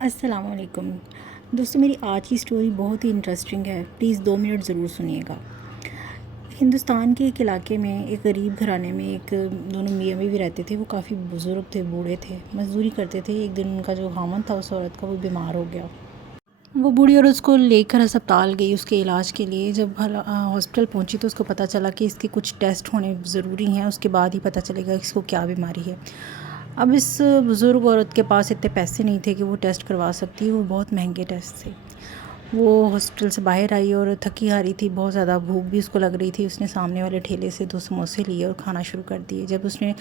السلام علیکم دوستو، میری آج کی سٹوری بہت ہی انٹرسٹنگ ہے، پلیز 2 منٹ ضرور سنیے گا۔ ہندوستان کے ایک علاقے میں ایک غریب گھرانے میں ایک دونوں میاں بیوی رہتے تھے۔ وہ کافی بزرگ تھے، بوڑھے تھے، مزدوری کرتے تھے۔ ایک دن ان کا جو خاوند تھا اس عورت کا، وہ بیمار ہو گیا۔ وہ بوڑھی عورت اس کو لے کر ہسپتال گئی اس کے علاج کے لیے۔ جب ہاسپٹل پہنچی تو اس کو پتہ چلا کہ اس کے کچھ ٹیسٹ ہونے ضروری ہیں، اس کے بعد ہی پتہ چلے گا کہ اس کو کیا بیماری ہے۔ اب اس بزرگ عورت کے پاس اتنے پیسے نہیں تھے کہ وہ ٹیسٹ کروا سکتی، وہ بہت مہنگے ٹیسٹ تھے۔ وہ ہاسپٹل سے باہر آئی اور تھکی ہاری تھی، بہت زیادہ بھوک بھی اس کو لگ رہی تھی۔ اس نے سامنے والے ٹھیلے سے 2 سموسے لیے اور کھانا شروع کر دیے۔ جب اس نے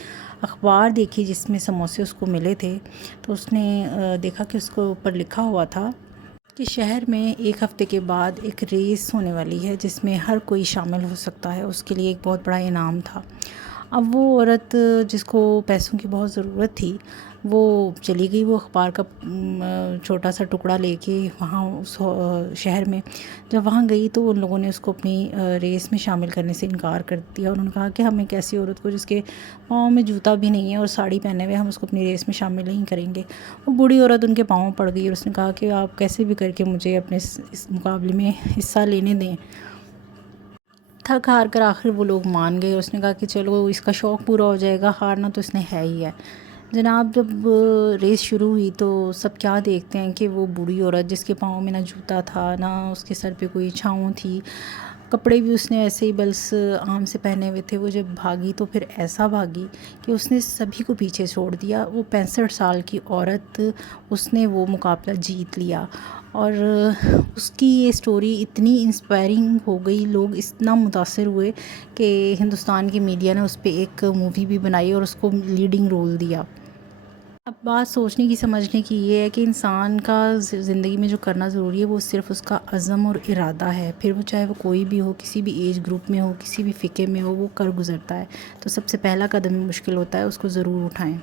اخبار دیکھی جس میں سموسے اس کو ملے تھے تو اس نے دیکھا کہ اس کو اوپر لکھا ہوا تھا کہ شہر میں 1 ہفتے کے بعد ایک ریس ہونے والی ہے جس میں ہر کوئی شامل ہو سکتا ہے۔ اس کے لیے ایک بہت بڑا انعام تھا۔ اب وہ عورت جس کو پیسوں کی بہت ضرورت تھی وہ چلی گئی، وہ اخبار کا چھوٹا سا ٹکڑا لے کے وہاں اس شہر میں۔ جب وہاں گئی تو ان لوگوں نے اس کو اپنی ریس میں شامل کرنے سے انکار کر دیا۔ انہوں نے کہا کہ ہم ایک ایسی عورت کو جس کے پاؤں میں جوتا بھی نہیں ہے اور ساڑی پہنے ہوئے، ہم اس کو اپنی ریس میں شامل نہیں کریں گے۔ وہ بوڑھی عورت ان کے پاؤں پڑ گئی اور اس نے کہا کہ آپ کیسے بھی کر کے مجھے اپنے اس مقابلے میں حصہ لینے دیں۔ تھک ہار کر آخر وہ لوگ مان گئے۔ اس نے کہا کہ چلو اس کا شوق پورا ہو جائے گا، ہارنا تو اس نے ہے ہی ہے۔ جناب جب ریس شروع ہوئی تو سب کیا دیکھتے ہیں کہ وہ بوڑھی عورت جس کے پاؤں میں نہ جوتا تھا، نہ اس کے سر پہ کوئی چھاؤں تھی، کپڑے بھی اس نے ایسے ہی بس عام سے پہنے ہوئے تھے، وہ جب بھاگی تو پھر ایسا بھاگی کہ اس نے سبھی کو پیچھے چھوڑ دیا۔ وہ 65 سال کی عورت، اس نے وہ مقابلہ جیت لیا۔ اور اس کی یہ سٹوری اتنی انسپائرنگ ہو گئی، لوگ اتنا متاثر ہوئے کہ ہندوستان کی میڈیا نے اس پہ ایک مووی بھی بنائی اور اس کو لیڈنگ رول دیا۔ اب بات سوچنے کی سمجھنے کی یہ ہے کہ انسان کا زندگی میں جو کرنا ضروری ہے وہ صرف اس کا عزم اور ارادہ ہے، پھر وہ چاہے وہ کوئی بھی ہو، کسی بھی ایج گروپ میں ہو، کسی بھی فقے میں ہو، وہ کر گزرتا ہے۔ تو سب سے پہلا قدم مشکل ہوتا ہے، اس کو ضرور اٹھائیں۔